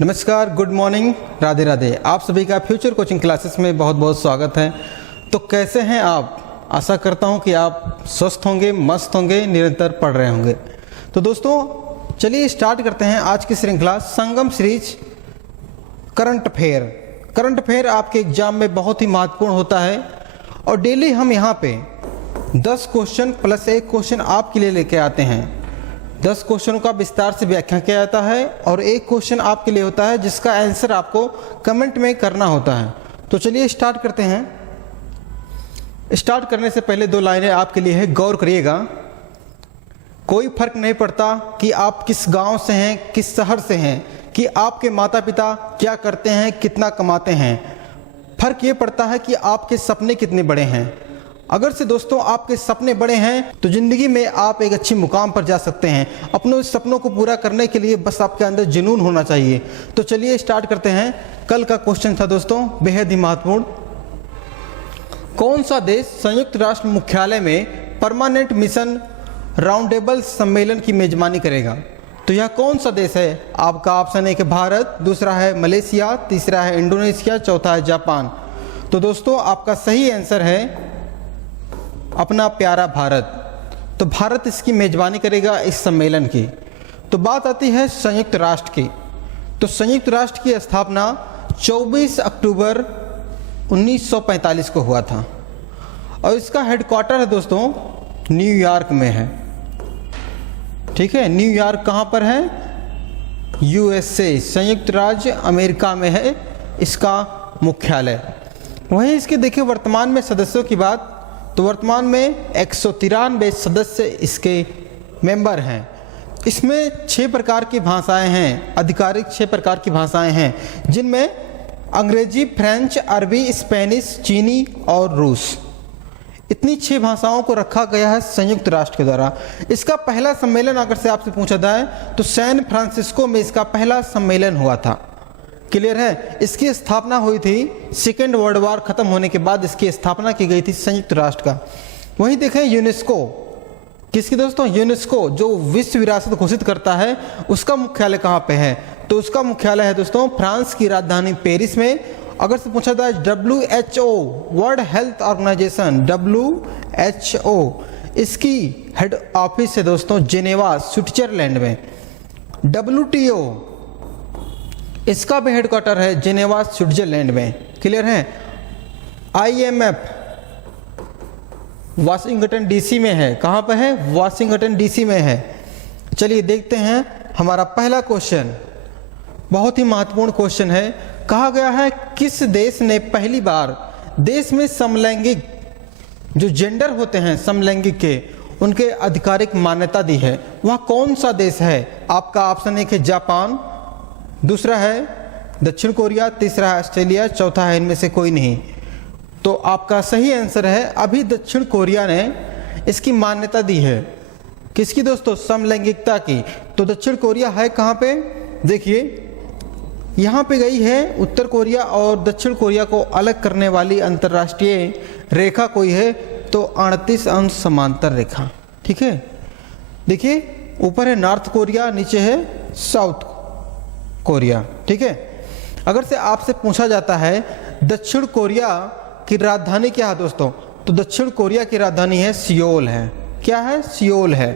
नमस्कार, good morning, Radhe Radhe. आप सभी का फ्यूचर कोचिंग क्लासेस में बहुत बहुत स्वागत है। तो कैसे हैं आप? आशा करता हूं कि आप स्वस्थ होंगे, मस्त होंगे, निरंतर पढ़ रहे होंगे। तो दोस्तों चलिए स्टार्ट करते हैं आज की श्रृंखला Sangam series current affair. Current affair आपके एग्जाम में बहुत ही महत्वपूर्ण होता है और डेली हम यहाँ पे 10 क्वेश्चन प्लस एक क्वेश्चन आपके लिए लेके आते हैं। 10 क्वेश्चनों का विस्तार से व्याख्या किया जाता है और एक क्वेश्चन आपके लिए होता है जिसका आंसर आपको कमेंट में करना होता है। तो चलिए स्टार्ट करते हैं। स्टार्ट करने से पहले 2 लाइनें आपके लिए है, गौर करिएगा। कोई फर्क नहीं पड़ता कि आप किस गांव से हैं, किस शहर से हैं, कि आपके माता पिता क्या करते हैं, कितना कमाते हैं। फर्क ये पड़ता है कि आपके सपने कितने बड़े हैं। अगर से दोस्तों आपके सपने बड़े हैं तो ज़िंदगी में आप एक अच्छी मुकाम पर जा सकते हैं। अपने उस सपनों को पूरा करने के लिए बस आपके अंदर जुनून होना चाहिए। तो चलिए स्टार्ट करते हैं। कल का क्वेश्चन था दोस्तों बेहद ही महत्वपूर्ण। कौन सा देश संयुक्त राष्ट्र मुख्यालय में परमानेंट मिशन राउंडेबल सम्मेलन की मेजबानी करेगा? तो यह कौन सा देश है? आपका ऑप्शन है कि भारत, दूसरा है मलेशिया, तीसरा है इंडोनेशिया, चौथा है जापान। तो दोस्तों आपका सही आंसर है अपना प्यारा भारत। तो भारत इसकी मेजबानी करेगा इस सम्मेलन की। तो बात आती है संयुक्त राष्ट्र की। तो संयुक्त राष्ट्र की स्थापना 24 अक्टूबर 1945 को हुआ था और इसका हेडक्वार्टर है दोस्तों न्यूयॉर्क में है। ठीक है, न्यूयॉर्क कहाँ पर है? यूएसए, संयुक्त राज्य अमेरिका में है इसका मुख्यालय। वहीं इसके देखिए वर्तमान में सदस्यों की बात, तो वर्तमान में 193 सदस्य इसके मेंबर हैं। इसमें 6 प्रकार की भाषाएं हैं, आधिकारिक 6 प्रकार की भाषाएं हैं, जिनमें अंग्रेजी, फ्रेंच, अरबी, स्पेनिश, चीनी और रूस। इतनी 6 भाषाओं को रखा गया है संयुक्त राष्ट्र के द्वारा। इसका पहला सम्मेलन अगर से आपसे पूछा जाए तो सैन फ्रांसिस्को में इसका पहला सम्मेलन हुआ था। क्लियर है? इसकी स्थापना हुई थी सेकेंड वर्ल्ड वॉर खत्म होने के बाद इसकी स्थापना की गई थी संयुक्त राष्ट्र का। वहीं देखें यूनेस्को, किसकी दोस्तों? यूनेस्को जो विश्व विरासत घोषित करता है, उसका मुख्यालय कहाँ पे है? तो उसका मुख्यालय है दोस्तों फ्रांस की राजधानी पेरिस में। अगर से पूछा जाए WHO world health organization, WHO इसकी हेड ऑफिस है दोस्तों जेनेवा, स्विट्जरलैंड में। WTO इसका भी हेडक्वार्टर है जेनेवा, स्विट्जरलैंड में। क्लियर है? IMF वाशिंगटन DC में है। कहाँ पर है? वाशिंगटन DC में है। चलिए देखते हैं हमारा पहला क्वेश्चन, बहुत ही महत्वपूर्ण क्वेश्चन है। कहा गया है किस देश ने पहली बार देश में समलैंगिक जो जेंडर होते हैं समलैंगिक के, उनके आधिकारिक मान्यता दी है? वह कौन सा देश है? आपका ऑप्शन एक है जापान, दूसरा है दक्षिण कोरिया, तीसरा है ऑस्ट्रेलिया, चौथा है इनमें से कोई नहीं। तो आपका सही आंसर है अभी दक्षिण कोरिया ने इसकी मान्यता दी है। किसकी दोस्तों? समलैंगिकता की। तो दक्षिण कोरिया है कहाँ पे? देखिए यहाँ पे गई है उत्तर कोरिया और दक्षिण कोरिया को अलग करने वाली अंतर्राष्ट्रीय रेखा कोई है तो 38 अंश समांतर रेखा। ठीक है, देखिए ऊपर है नॉर्थ कोरिया, नीचे है साउथ कोरिया। ठीक है, अगर से आपसे पूछा जाता है दक्षिण कोरिया की राजधानी क्या है दोस्तों, तो दक्षिण कोरिया की राजधानी है सियोल है। क्या है? सियोल है।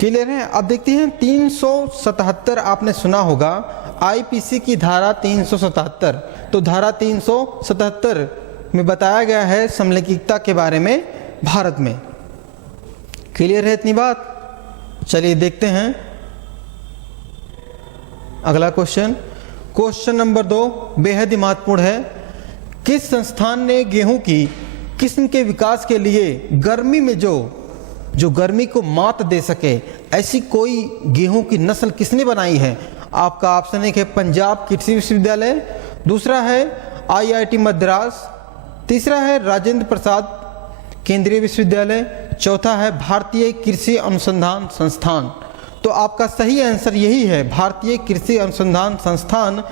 क्लियर है? अब देखते हैं 377 आपने सुना होगा IPC की धारा 377। तो धारा 377 में बताया गया है समलैंगिकता के बारे में भारत में। क्लियर है इतनी बात? चलिए देखते हैं अगला क्वेश्चन। क्वेश्चन नंबर 2 बेहद ही महत्वपूर्ण है। किस संस्थान ने गेहूं की किस्म के विकास के लिए गर्मी में जो गर्मी को मात दे सके ऐसी कोई गेहूं की नस्ल किसने बनाई है? आपका ऑप्शन एक है पंजाब कृषि विश्वविद्यालय, दूसरा है IIT मद्रास, तीसरा है राजेंद्र प्रसाद केंद्रीय विश्वविद्यालय, चौथा है भारतीय कृषि अनुसंधान संस्थान। तो आपका सही आंसर यही है, भारतीय कृषि अनुसंधान संस्थान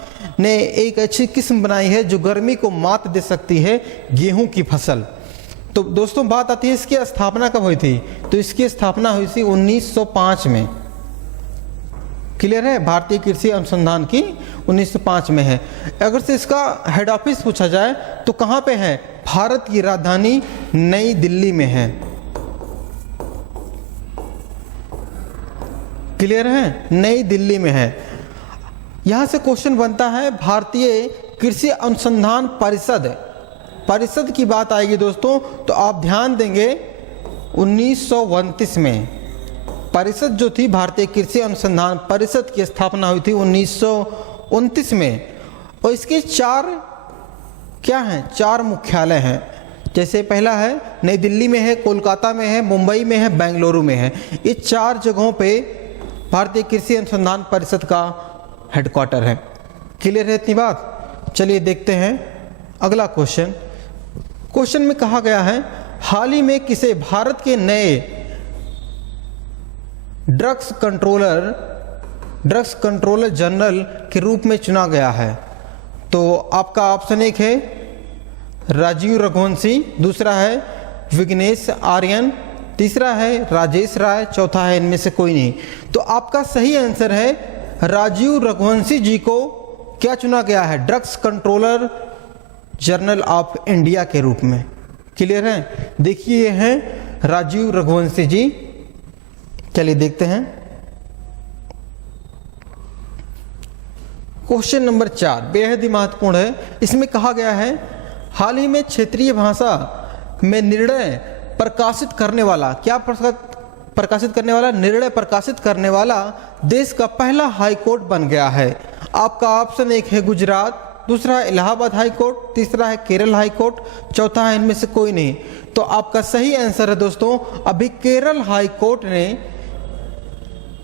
ने एक अच्छी किस्म बनाई है जो गर्मी को मात दे सकती है, गेहूं की फसल। तो दोस्तों बात आती है इसकी स्थापना कब हुई थी? तो इसकी स्थापना हुई थी 1905 में। क्लियर है, भारतीय कृषि अनुसंधान की 1905 में है। अगर से इसका हेड ऑफिस पूछा जाए तो कहाँ पे है? भारत की राजधानी नई दिल्ली में है। क्लियर है, नई दिल्ली में है। यहां से क्वेश्चन बनता है भारतीय कृषि अनुसंधान परिषद की बात आएगी दोस्तों, तो आप ध्यान देंगे 1929 में परिषद जो थी, भारतीय कृषि अनुसंधान परिषद की स्थापना हुई थी 1929 में। और इसके चार मुख्यालय हैं। जैसे पहला है नई दिल्ली में है, कोलकाता में है, मुंबई में है, बेंगलुरु में है। ये 4 जगहों पे भारतीय कृषि अनुसंधान परिषद का हेडक्वार्टर है। क्लियर है इतनी बात? चलिए देखते हैं अगला क्वेश्चन में कहा गया है हाल ही में किसे भारत के नए ड्रग्स कंट्रोलर जनरल के रूप में चुना गया है? तो आपका ऑप्शन 1 है राजीव रघुवंशी, दूसरा है विघ्नेश आर्यन, तीसरा है राजेश राय, चौथा है इनमें से कोई नहीं। तो आपका सही आंसर है राजीव रघुवंशी जी को क्या चुना गया है? Drugs controller general of India के रूप में। क्लियर है? देखिए ये हैं राजीव रघुवंशी जी। चलिए देखते हैं क्वेश्चन नंबर 4, बेहद ही महत्वपूर्ण है। इसमें कहा गया है हाल ही में क्षेत्रीय भाषा में निर्णय प्रकाशित करने वाला, क्या प्रकाशित करने वाला? निर्णय प्रकाशित करने वाला देश का पहला हाई कोर्ट बन गया है। आपका ऑप्शन 1 है गुजरात, दूसरा है इलाहाबाद हाई कोर्ट, तीसरा है केरल हाई कोर्ट, चौथा है इनमें से कोई नहीं। तो आपका सही आंसर है दोस्तों, अभी केरल हाई कोर्ट ने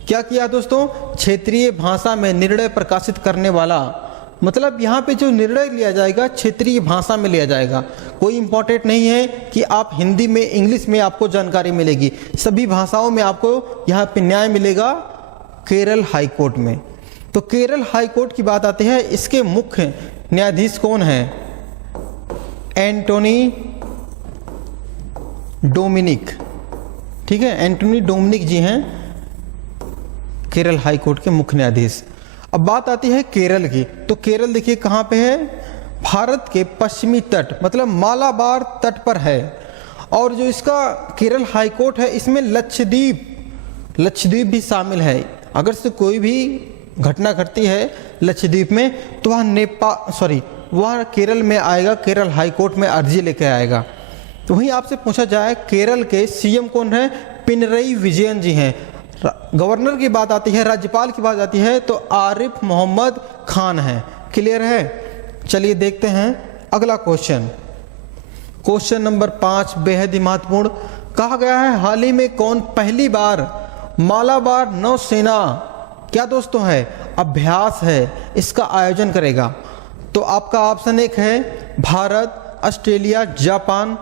क्या किया दोस्तों? क्षेत्रीय भाषा में निर्णय प्रकाशित करने वाला, मतलब यहाँ पे जो निर्णय लिया जाएगा क्षेत्रीय भाषा में लिया जाएगा। कोई इंपॉर्टेंट नहीं है कि आप हिंदी में, इंग्लिश में आपको जानकारी मिलेगी, सभी भाषाओं में आपको यहाँ पे न्याय मिलेगा केरल हाई कोर्ट में। तो केरल हाई कोर्ट की बात आती है, इसके मुख्य न्यायाधीश कौन है? एंटोनी डोमिनिक। ठीक है, एंटोनी डोमिनिक जी हैं केरल हाई कोर्ट के मुख्य न्यायाधीश। अब बात आती है केरल की। तो केरल देखिए कहाँ पे है? भारत के पश्चिमी तट, मतलब मालाबार तट पर है। और जो इसका केरल हाई कोर्ट है, इसमें लक्षद्वीप भी शामिल है। अगर से कोई भी घटना घटती है लक्षद्वीप में तो वह केरल में आएगा, केरल हाई कोर्ट में अर्जी लेके आएगा। तो वहीं आपसे पूछा जाए केरल के सीएम कौन है? पिनरई विजयन जी हैं। गवर्नर की बात आती है, राज्यपाल की बात आती है तो आरिफ मोहम्मद खान है। क्लियर है? चलिए देखते हैं अगला क्वेश्चन नंबर 5, बेहद ही महत्वपूर्ण। कहा गया है हाल ही में कौन पहली बार मालाबार नौसेना क्या दोस्तों है? अभ्यास है, इसका आयोजन करेगा? तो आपका ऑप्शन 1 है भारत, ऑस्ट्रेलिया, जापान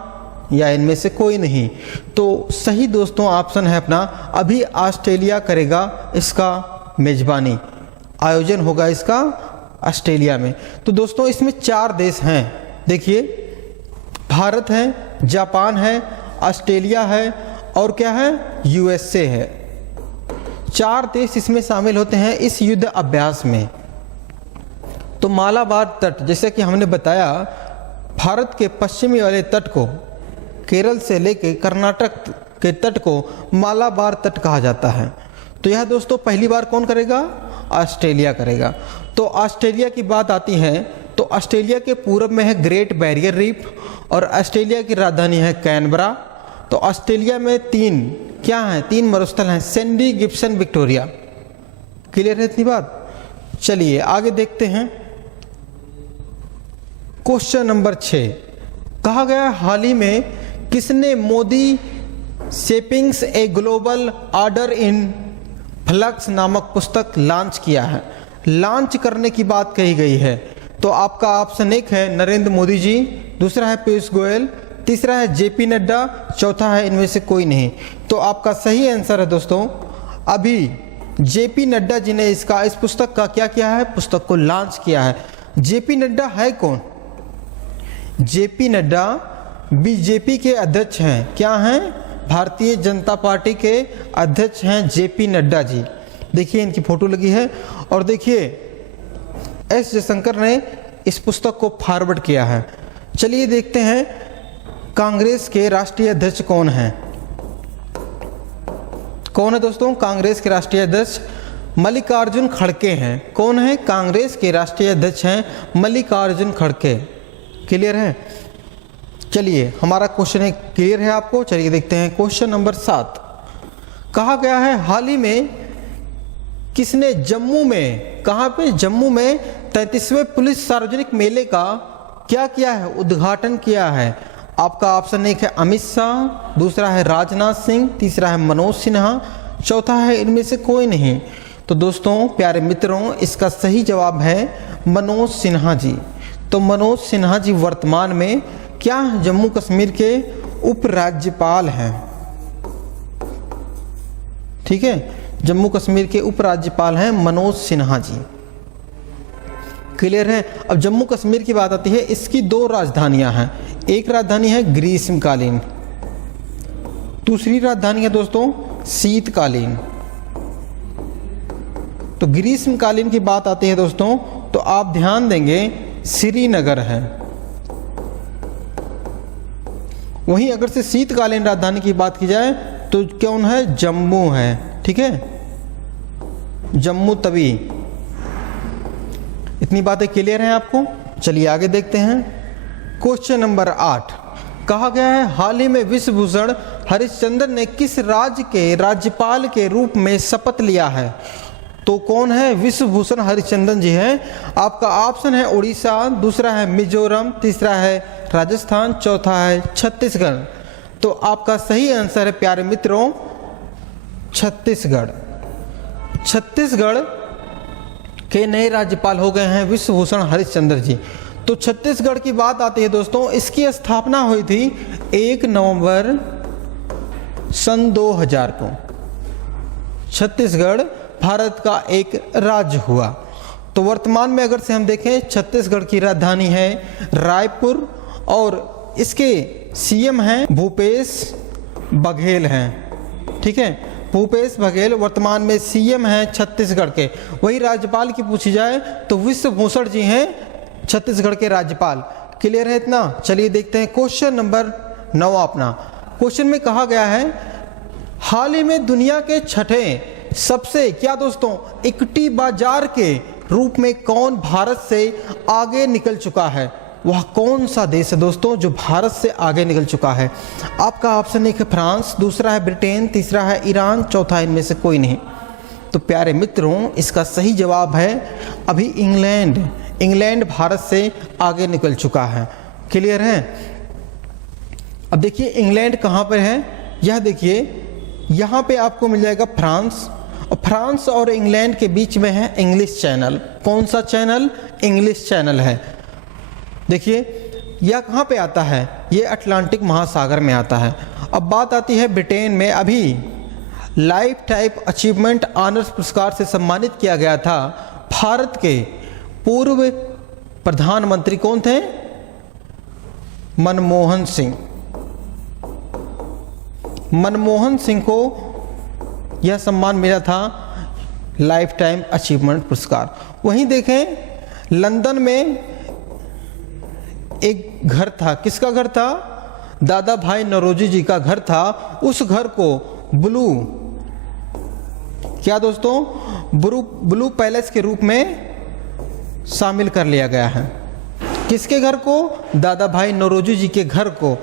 या इनमें से कोई नहीं। तो सही दोस्तों ऑप्शन है अपना, अभी ऑस्ट्रेलिया करेगा इसका मेजबानी, आयोजन होगा इसका ऑस्ट्रेलिया में। तो दोस्तों इसमें 4 देश हैं। देखिए भारत है, जापान है, ऑस्ट्रेलिया है और क्या है? यूएसए है। 4 देश इसमें शामिल होते हैं इस युद्ध अभ्यास में। तो मालाबार तट, जैसे कि हमने बताया, भारत के पश्चिमी वाले तट को, केरल से लेके कर्नाटक के तट को मालाबार तट कहा जाता है। तो यह दोस्तों पहली बार कौन करेगा? ऑस्ट्रेलिया करेगा। तो ऑस्ट्रेलिया की बात आती है तो ऑस्ट्रेलिया के पूर्व में है ग्रेट बैरियर रीफ और ऑस्ट्रेलिया की राजधानी है कैनबरा। तो ऑस्ट्रेलिया में 3 मरुस्थल हैं, सैंडी, गिब्सन, विक्टोरिया। क्लियर है इतनी बात? चलिए आगे देखते हैं क्वेश्चन नंबर 6। कहा गया हाल ही में किसने Modi शेपिंग्स a global order in flux नामक पुस्तक लॉन्च किया है? लॉन्च करने की बात कही गई है। तो आपका ऑप्शन 1 है नरेंद्र मोदी जी, दूसरा है पीयूष गोयल, तीसरा है जेपी नड्डा, चौथा है इनमें से कोई नहीं। तो आपका सही आंसर है दोस्तों, अभी जेपी नड्डा जी ने इस पुस्तक का क्या किया है? पुस्तक को लॉन्च किया है। जेपी नड्डा है कौन? जेपी नड्डा बीजेपी के अध्यक्ष हैं। क्या हैं? भारतीय जनता पार्टी के अध्यक्ष हैं जेपी नड्डा जी। देखिए इनकी फोटो लगी है और देखिए एस जयशंकर ने इस पुस्तक को फॉरवर्ड किया है। चलिए देखते हैं कांग्रेस के राष्ट्रीय अध्यक्ष कौन हैं। कौन है दोस्तों? कांग्रेस के राष्ट्रीय अध्यक्ष मल्लिकार्जुन खड़गे हैं। कौन है? कांग्रेस के राष्ट्रीय अध्यक्ष हैं मल्लिकार्जुन खड़गे। क्लियर है? चलिए हमारा क्वेश्चन क्लियर है आपको। चलिए देखते हैं क्वेश्चन नंबर 7। कहा गया है हाल ही में किसने जम्मू में, कहां पे? जम्मू में 33वें पुलिस सार्वजनिक मेले का क्या किया है? उद्घाटन किया है। आपका ऑप्शन 1 है अमित शाह, दूसरा है राजनाथ सिंह, तीसरा है मनोज सिन्हा, चौथा है इनमें से कोई नहीं। तो दोस्तों प्यारे मित्रों, इसका सही जवाब है मनोज सिन्हा जी। तो मनोज सिन्हा जी वर्तमान में क्या जम्मू कश्मीर के उपराज्यपाल हैं। ठीक है, जम्मू कश्मीर के उपराज्यपाल हैं मनोज सिन्हा जी। क्लियर है? अब जम्मू कश्मीर की बात आती है, इसकी 2 राजधानियां हैं। एक राजधानी है ग्रीष्मकालीन, दूसरी राजधानी है दोस्तों शीतकालीन। तो ग्रीष्मकालीन की बात आती है दोस्तों, तो आप ध्यान देंगे श्रीनगर है। वहीं अगर से शीतकालीन राजधानी की बात की जाए तो कौन है? जम्मू है। ठीक है, जम्मू तवी। इतनी बातें क्लियर हैं आपको। चलिए आगे देखते हैं क्वेश्चन नंबर 8। कहा गया है हाल ही में विश्वभूषण हरिश्चंद्र ने किस राज्य के राज्यपाल के रूप में शपथ लिया है? तो कौन है? विश्वभूषण हरिश्चंद्र जी हैं। आपका ऑप्शन है उड़ीसा, दूसरा है मिजोरम, तीसरा है राजस्थान, चौथा है छत्तीसगढ़। तो आपका सही आंसर है प्यारे मित्रों छत्तीसगढ़। छत्तीसगढ़ के नए राज्यपाल हो गए हैं विश्वभूषण हरिश्चंद्र जी। तो छत्तीसगढ़ की बात आती है दोस्तों, इसकी स्थापना हुई थी 1 नवंबर सन 2000 को। छत्तीसगढ़ भारत का एक राज्य हुआ। तो वर्तमान में अगर से हम देखें, छत्तीसगढ़ की राजधानी है रायपुर और इसके सीएम हैं भूपेश बघेल हैं। ठीक है, भूपेश बघेल वर्तमान में सीएम हैं छत्तीसगढ़ के। वही राज्यपाल की पूछी जाए तो विश्वभूषण जी हैं छत्तीसगढ़ के राज्यपाल। क्लियर है इतना? चलिए देखते हैं क्वेश्चन नंबर 9 अपना। क्वेश्चन में कहा गया है हाल ही में दुनिया के 6ठे सबसे क्या दोस्तों इक्विटी बाजार के रूप में कौन भारत से आगे निकल चुका है? वह कौन सा देश है दोस्तों जो भारत से आगे निकल चुका है? आपका ऑप्शन 1 है फ्रांस, दूसरा है ब्रिटेन, तीसरा है ईरान, चौथा इनमें से कोई नहीं। तो प्यारे मित्रों इसका सही जवाब है अभी इंग्लैंड। इंग्लैंड भारत से आगे निकल चुका है। क्लियर है? अब देखिए इंग्लैंड कहाँ पर है, यह देखिए यहाँ पे आपको मिल जाएगा फ्रांस, और फ्रांस और इंग्लैंड के बीच में है इंग्लिश चैनल। कौन सा चैनल? इंग्लिश चैनल है। देखिए यह कहाँ पे आता है? ये अटलांटिक महासागर में आता है। अब बात आती है ब्रिटेन में, अभी लाइफ टाइम अचीवमेंट ऑनर्स पुरस्कार से सम्मानित किया गया था भारत के पूर्व प्रधानमंत्री कौन थे? मनमोहन सिंह। मनमोहन सिंह को यह सम्मान मिला था लाइफ टाइम अचीवमेंट पुरस्कार। वहीं देखें लंदन में एक घर था। किसका घर था? दादा भाई नौरोजी जी का घर था। उस घर को ब्लू, क्या दोस्तों, ब्लू पैलेस के रूप में शामिल कर लिया गया है। किसके घर को? दादा भाई नौरोजी जी के घर को।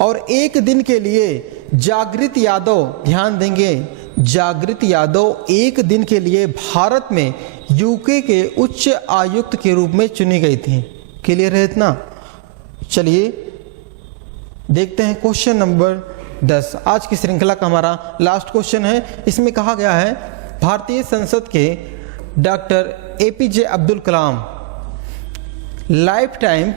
और एक दिन के लिए जागृत यादव, ध्यान देंगे, जागृत यादव एक दिन के लिए भारत में यूके के उच्च आयुक्त के रूप में चुनी गई थी। क्लियर है इतना? चलिए देखते हैं क्वेश्चन नंबर 10। आज की श्रृंखला का हमारा लास्ट क्वेश्चन है। इसमें कहा गया है भारतीय संसद के doctor APJ Abdul Kalam life time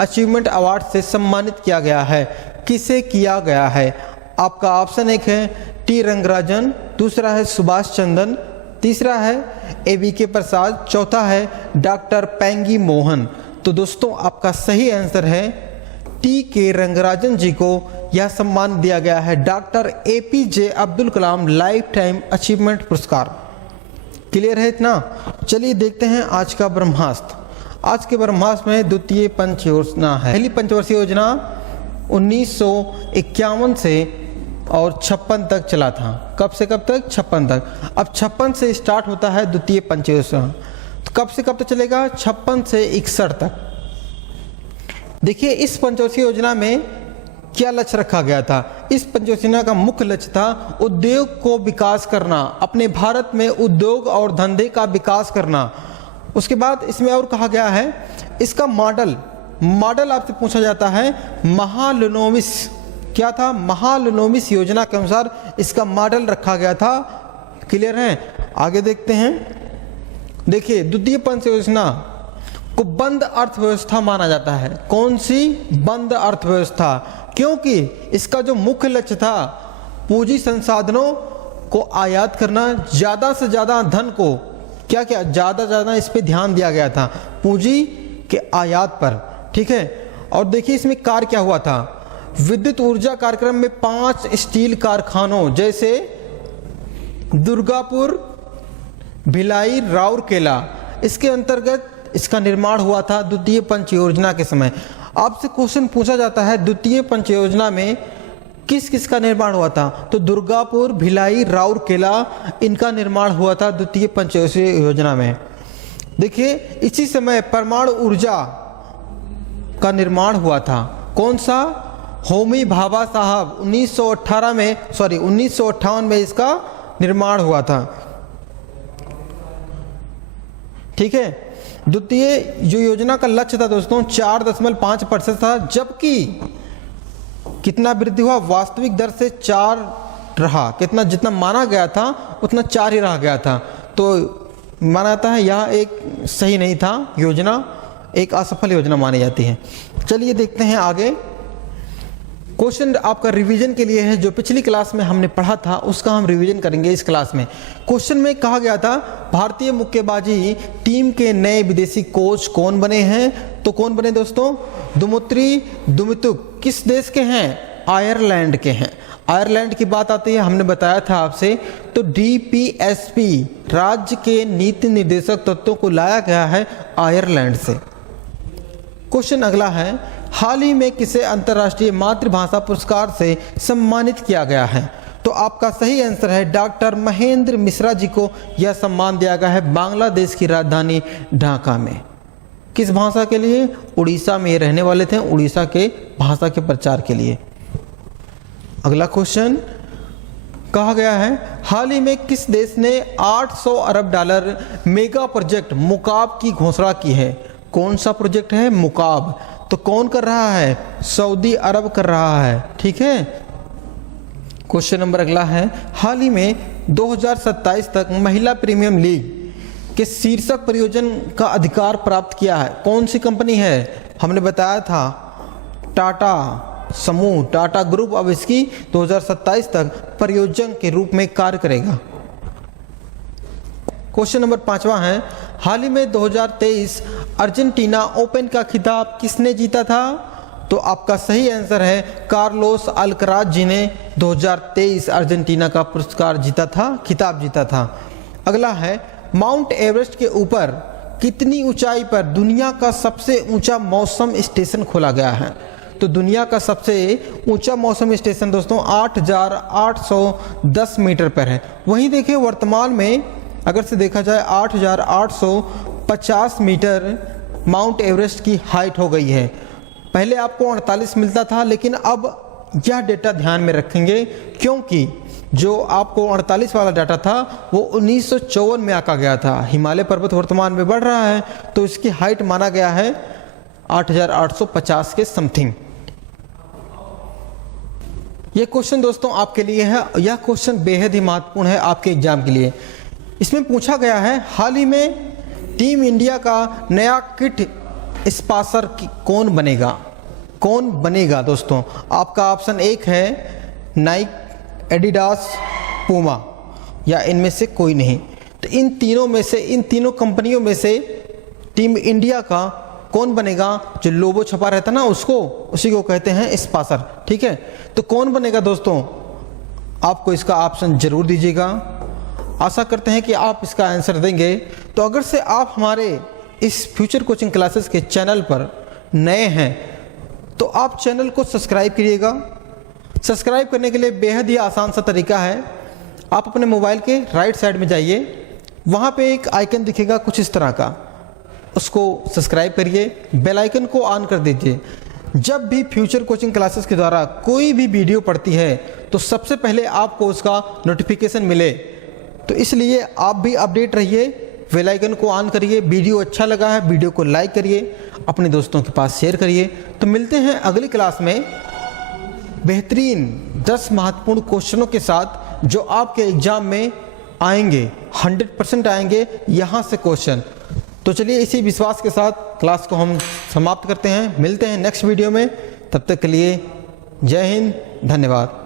achievement award से सम्मानित किया गया है। किसे किया गया है? आपका ऑप्शन 1 है टी रंगराजन, दूसरा है सुभाष चंद्रन, तीसरा है AVK प्रसाद, चौथा है डॉक्टर पैंगी मोहन। तो दोस्तों आपका सही आंसर है TK रंगराजन जी को यह सम्मान दिया गया है doctor APJ Abdul Kalam life time achievement पुरस्कार। क्लियर है इतना? चलिए देखते हैं आज का ब्रह्मास्त्र। आज के ब्रह्मास्त्र में द्वितीय पंच योजना है। पहली पंचवर्षीय योजना 1951 से और 56 तक चला था। कब से कब तक? 56 तक। अब 56 से स्टार्ट होता है द्वितीय पंच योजना, तो कब से कब तक चलेगा? 56 से 61 तक। देखिए इस पंचवर्षीय योजना में क्या लक्ष्य रखा गया था? इस पंचवर्षीय योजना का मुख्य लक्ष्य था उद्योग को विकास करना, अपने भारत में उद्योग और धंधे का विकास करना। उसके बाद इसमें और कहा गया है इसका मॉडल आपसे पूछा जाता है महालनोबिस। क्या था? महालनोबिस योजना के अनुसार इसका मॉडल रखा गया था। क्लियर है? आगे देखते हैं। देखिए द्वितीय पंच योजना को बंद अर्थव्यवस्था माना जाता है। कौन सी? बंद अर्थव्यवस्था। क्योंकि इसका जो मुख्य लक्ष्य था पूंजी संसाधनों को आयात करना, ज़्यादा से ज़्यादा धन को क्या ज़्यादा से ज़्यादा इस पे ध्यान दिया गया था, पूंजी के आयात पर। ठीक है। और देखिए इसमें कार्य क्या हुआ था? विद्युत ऊर्जा कार्यक्रम में 5 स्टील कारखानों जैसे दुर्गापुर, भिलाई, राउरकेला, इसके अंतर्गत इसका निर्माण हुआ था द्वितीय पंच योजना के समय। आपसे क्वेश्चन पूछा जाता है द्वितीय पंच योजना में किस किस का निर्माण हुआ था? तो दुर्गापुर, भिलाई, राउरकेला, इनका निर्माण हुआ था द्वितीय पंच योजना में। देखिए इसी समय परमाणु ऊर्जा का निर्माण हुआ था। कौन सा? होमी भाभा साहब 1958 में इसका निर्माण हुआ था। ठीक है। द्वितीय जो योजना का लक्ष्य था दोस्तों 4.5% था, जबकि कितना वृद्धि हुआ? वास्तविक दर से 4 रहा। कितना? जितना माना गया था उतना 4 ही रह गया था। तो माना जाता है यह एक सही नहीं था योजना, एक असफल योजना मानी जाती है। चलिए देखते हैं आगे। क्वेश्चन आपका रिवीजन के लिए है, जो पिछली क्लास में हमने पढ़ा था उसका हम रिवीजन करेंगे इस क्लास में। क्वेश्चन में कहा गया था भारतीय मुक्केबाजी टीम के नए विदेशी कोच कौन बने हैं? तो कौन बने दोस्तों? दुमुत्री दुमितुक। किस देश के हैं? आयरलैंड के हैं। आयरलैंड की बात आती है, हमने बताया था आपसे, तो DPSP राज्य के नीति निर्देशक तत्वों को लाया गया है आयरलैंड से। क्वेश्चन अगला है, हाल ही में किसे अंतर्राष्ट्रीय मातृभाषा पुरस्कार से सम्मानित किया गया है? तो आपका सही आंसर है डॉक्टर महेंद्र मिश्रा जी को यह सम्मान दिया गया है बांग्लादेश की राजधानी ढाका में। किस भाषा के लिए? उड़ीसा में ये रहने वाले थे, उड़ीसा के भाषा के प्रचार के लिए। अगला क्वेश्चन कहा गया है, हाल ही में किस देश ने 800 अरब डॉलर मेगा प्रोजेक्ट मुकाब की घोषणा की है? कौन सा प्रोजेक्ट है? मुकाब। तो कौन कर रहा है? सऊदी अरब कर रहा है। ठीक है। क्वेश्चन नंबर अगला है, हाल ही में 2027 तक महिला प्रीमियम लीग के शीर्षक परियोजन का अधिकार प्राप्त किया है। कौन सी कंपनी है? हमने बताया था टाटा समूह, टाटा ग्रुप अब इसकी 2027 तक परियोजन के रूप में कार्य करेगा। क्वेश्चन नंबर 5वां है, हाल ही में 2023 अर्जेंटीना ओपन का खिताब किसने जीता था? तो आपका सही आंसर है कार्लोस अल्कराज जी ने 2023 अर्जेंटीना का पुरस्कार जीता था, खिताब जीता था। अगला है, माउंट एवरेस्ट के ऊपर कितनी ऊंचाई पर दुनिया का सबसे ऊंचा मौसम स्टेशन खोला गया है? तो दुनिया का सबसे ऊंचा मौसम स्टेशन दोस्तों 8,810 मीटर पर है। वहीं देखिए वर्तमान में अगर से देखा जाए 8,850 मीटर माउंट एवरेस्ट की हाइट हो गई है। पहले आपको 48 मिलता था, लेकिन अब यह डेटा ध्यान में रखेंगे क्योंकि जो आपको 48 वाला डाटा था वो 1954 में आका गया था। हिमालय पर्वत वर्तमान में बढ़ रहा है तो इसकी हाइट माना गया है 8,850 के समथिंग। यह क्वेश्चन दोस्तों आपके लिए है, यह क्वेश्चन बेहद ही महत्वपूर्ण है आपके एग्जाम के लिए। इसमें पूछा गया है, हाल ही में टीम इंडिया का नया किट स्पॉन्सर कौन बनेगा? कौन बनेगा दोस्तों? आपका ऑप्शन 1 है नाइक, एडिडास, पूमा, या इनमें से कोई नहीं। तो इन तीनों में से, इन तीनों कंपनियों में से टीम इंडिया का कौन बनेगा? जो लोगो छपा रहता ना उसको, उसी को कहते हैं स्पॉन्सर। ठीक है, तो कौन बनेगा दोस्तों? आपको इसका ऑप्शन जरूर दीजिएगा। आशा करते हैं कि आप इसका आंसर देंगे। तो अगर से आप हमारे इस फ्यूचर कोचिंग क्लासेस के चैनल पर नए हैं तो आप चैनल को सब्सक्राइब करिएगा। सब्सक्राइब करने के लिए बेहद ही आसान सा तरीका है। आप अपने मोबाइल के राइट साइड में जाइए, वहाँ पे एक आइकन दिखेगा कुछ इस तरह का, उसको सब्सक्राइब करिए, बेल आइकन को ऑन कर दीजिए। जब भी फ्यूचर कोचिंग क्लासेस के द्वारा कोई भी वीडियो पड़ती है तो सबसे पहले आपको उसका नोटिफिकेशन मिले। तो इसलिए आप भी अपडेट रहिए, बेल आइकन को ऑन करिए। वीडियो अच्छा लगा है वीडियो को लाइक करिए, अपने दोस्तों के पास शेयर करिए। तो मिलते हैं अगली क्लास में बेहतरीन 10 महत्वपूर्ण क्वेश्चनों के साथ जो आपके एग्जाम में आएंगे, 100% आएंगे यहाँ से क्वेश्चन। तो चलिए इसी विश्वास के साथ क्लास को हम समाप्त करते हैं। मिलते हैं नेक्स्ट वीडियो में, तब तक के लिए जय हिंद, धन्यवाद।